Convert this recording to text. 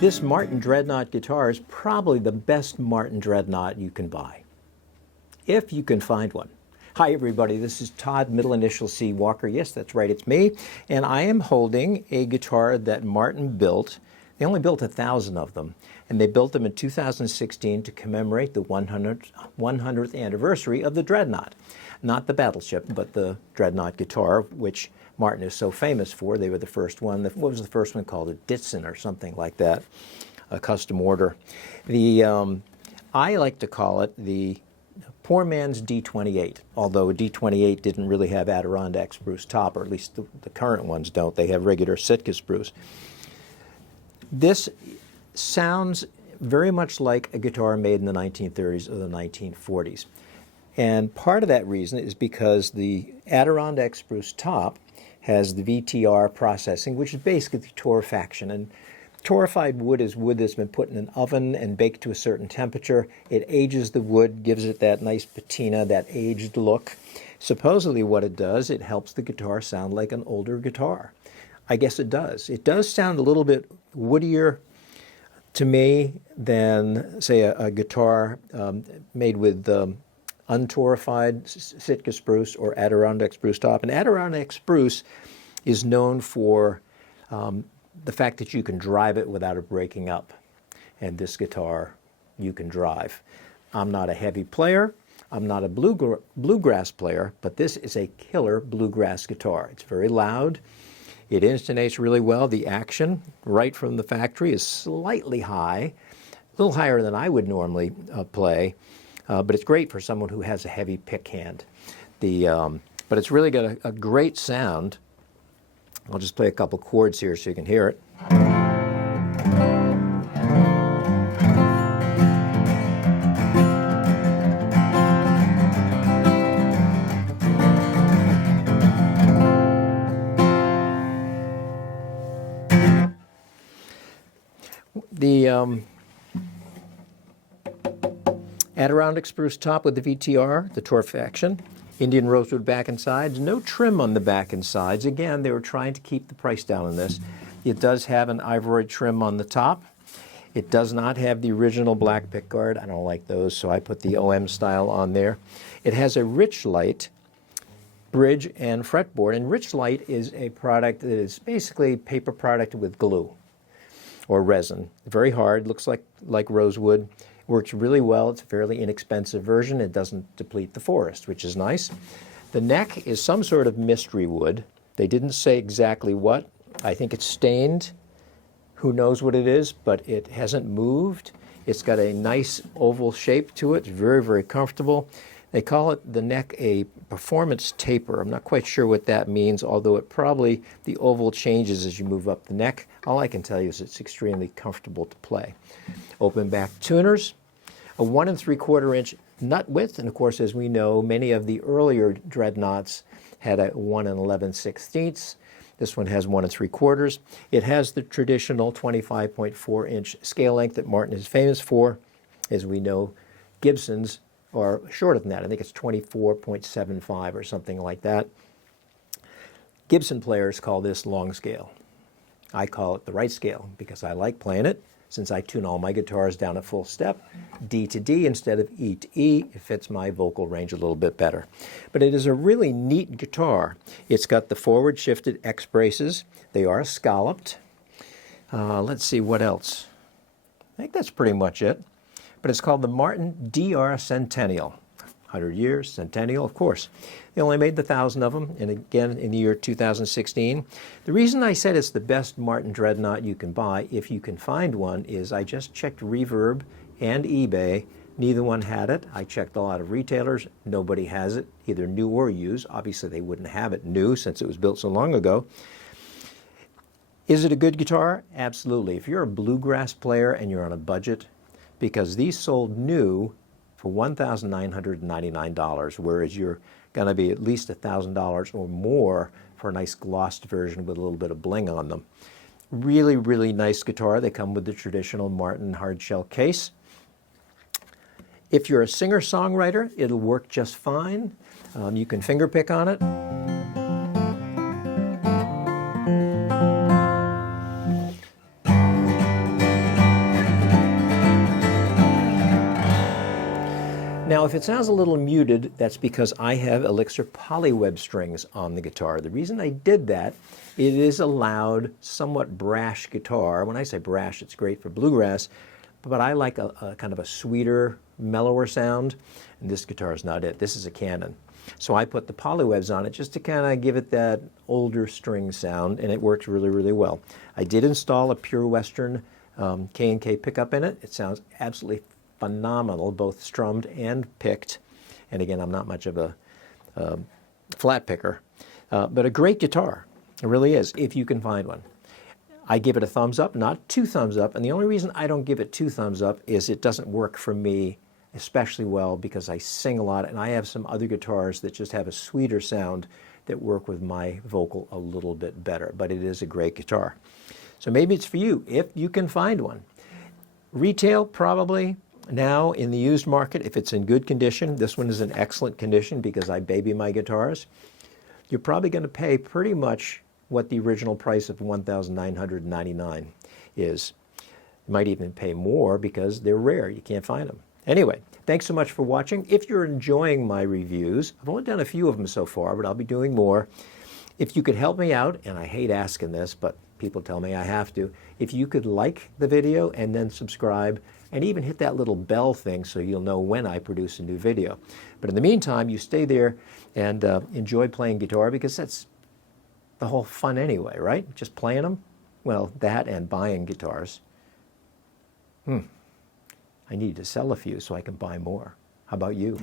This Martin Dreadnought guitar is probably the best Martin Dreadnought you can buy, if you can find one. Hi everybody, this is Todd, middle initial C Walker. Yes, that's right, it's me. And I am holding a guitar that Martin built. They only built 1,000 of them, and they built them in 2016 to commemorate the 100th anniversary of the Dreadnought. Not the battleship, but the Dreadnought guitar, which Martin is so famous for. They were the first one. What was the first one called? A Ditson or something like that, a custom order. I like to call it the poor man's D28, although a D28 didn't really have Adirondack spruce top, or at least the current ones don't. They have regular Sitka spruce. This sounds very much like a guitar made in the 1930s or the 1940s. And part of that reason is because the Adirondack spruce top has the VTR processing, which is basically torrefaction. And torrefied wood is wood that's been put in an oven and baked to a certain temperature. It ages the wood, gives it that nice patina, that aged look. Supposedly what it does, it helps the guitar sound like an older guitar. I guess it does. It does sound a little bit woodier to me than, say, a guitar made with untorrefied Sitka spruce or Adirondack spruce top. And Adirondack spruce is known for the fact that you can drive it without it breaking up. And this guitar, you can drive. I'm not a heavy player. I'm not a bluegrass player, but this is a killer bluegrass guitar. It's very loud. It intonates really well. The action, right from the factory, is slightly high, a little higher than I would normally play. But it's great for someone who has a heavy pick hand. But it's really got a great sound. I'll just play a couple chords here so you can hear it. The Adirondack spruce top with the VTR, the torrefaction, Indian rosewood back and sides, no trim on the back and sides. Again, they were trying to keep the price down on this. It does have an ivory trim on the top. It does not have the original black pickguard. I don't like those, so I put the OM style on there. It has a Richlite bridge and fretboard, and Richlite is a product that is basically paper product with glue or resin. Very hard, looks like rosewood. Works really well. It's a fairly inexpensive version. It doesn't deplete the forest, which is nice. The neck is some sort of mystery wood. They didn't say exactly what. I think it's stained. Who knows what it is, but it hasn't moved. It's got a nice oval shape to it. It's very, very comfortable. They call it the neck a performance taper. I'm not quite sure what that means, although it probably, the oval changes as you move up the neck. All I can tell you is it's extremely comfortable to play. Open back tuners. A 1 3/4 inch nut width, and of course, as we know, many of the earlier Dreadnoughts had a 1 11/16. This one has 1 3/4. It has the traditional 25.4 inch scale length that Martin is famous for. As we know, Gibsons are shorter than that. I think it's 24.75 or something like that. Gibson players call this long scale. I call it the right scale because I like playing it. Since I tune all my guitars down a full step, D to D instead of E to E, it fits my vocal range a little bit better. But it is a really neat guitar. It's got the forward shifted X braces. They are scalloped. Let's see what else. I think that's pretty much it. But it's called the Martin DR Centennial. 100 years, centennial, of course. They only made 1,000 of them, and again in the year 2016. The reason I said it's the best Martin Dreadnought you can buy, if you can find one, is I just checked Reverb and eBay. Neither one had it. I checked a lot of retailers. Nobody has it, either new or used. Obviously, they wouldn't have it new since it was built so long ago. Is it a good guitar? Absolutely. If you're a bluegrass player and you're on a budget, because these sold new for $1,999, whereas you're going to be at least $1,000 or more for a nice glossed version with a little bit of bling on them. Really, really nice guitar. They come with the traditional Martin hardshell case. If you're a singer-songwriter, it'll work just fine. You can fingerpick on it. Now, if it sounds a little muted, that's because I have Elixir polyweb strings on the guitar. The reason I did that, it is a loud, somewhat brash guitar. When I say brash, it's great for bluegrass, but I like a kind of a sweeter, mellower sound, and this guitar is not it. This is a Canon. So I put the polywebs on it just to kind of give it that older string sound, and it works really, really well. I did install a Pure Western K&K pickup in it. It sounds absolutely phenomenal, both strummed and picked. And again, I'm not much of a flat picker, but a great guitar. It really is, if you can find one. I give it a thumbs up, not 2 thumbs up, and the only reason I don't give it 2 thumbs up is it doesn't work for me especially well because I sing a lot, and I have some other guitars that just have a sweeter sound that work with my vocal a little bit better, but it is a great guitar. So maybe it's for you, if you can find one. Retail, probably. Now, in the used market, if it's in good condition, this one is in excellent condition because I baby my guitars, you're probably going to pay pretty much what the original price of $1,999 is. You might even pay more because they're rare. You can't find them. Anyway, thanks so much for watching. If you're enjoying my reviews, I've only done a few of them so far, but I'll be doing more. If you could help me out, and I hate asking this, but people tell me I have to, if you could like the video and then subscribe, and even hit that little bell thing so you'll know when I produce a new video. But in the meantime, you stay there and enjoy playing guitar, because that's the whole fun anyway, right? Just playing them? Well, that and buying guitars. I need to sell a few so I can buy more. How about you?